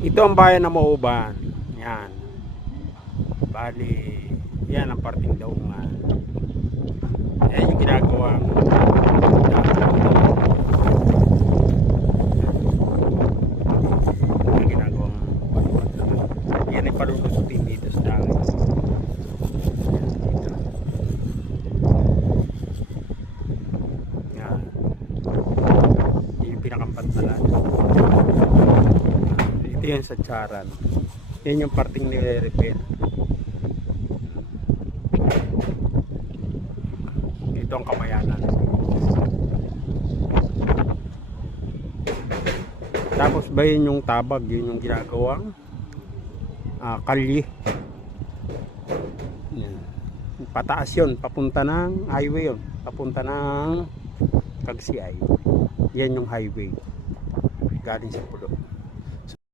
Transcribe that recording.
Ito ang bayan ng Mauban. Yan. Bali, yan ang parting daungan. Yan yung ginagawang yan ay palulusutin dito sa dagat. Yan. Yung pinakampantalan. Ito yan sa Charan. Yan yung parting nire-repair. Ito ang Kamayanan. Tapos ba yun yung Tabag, yun yung ginagawang kalye. Yan. Pataas yun, papunta ng highway yun, papunta ng Kagsiay. Yan yung highway galing sa Pulo.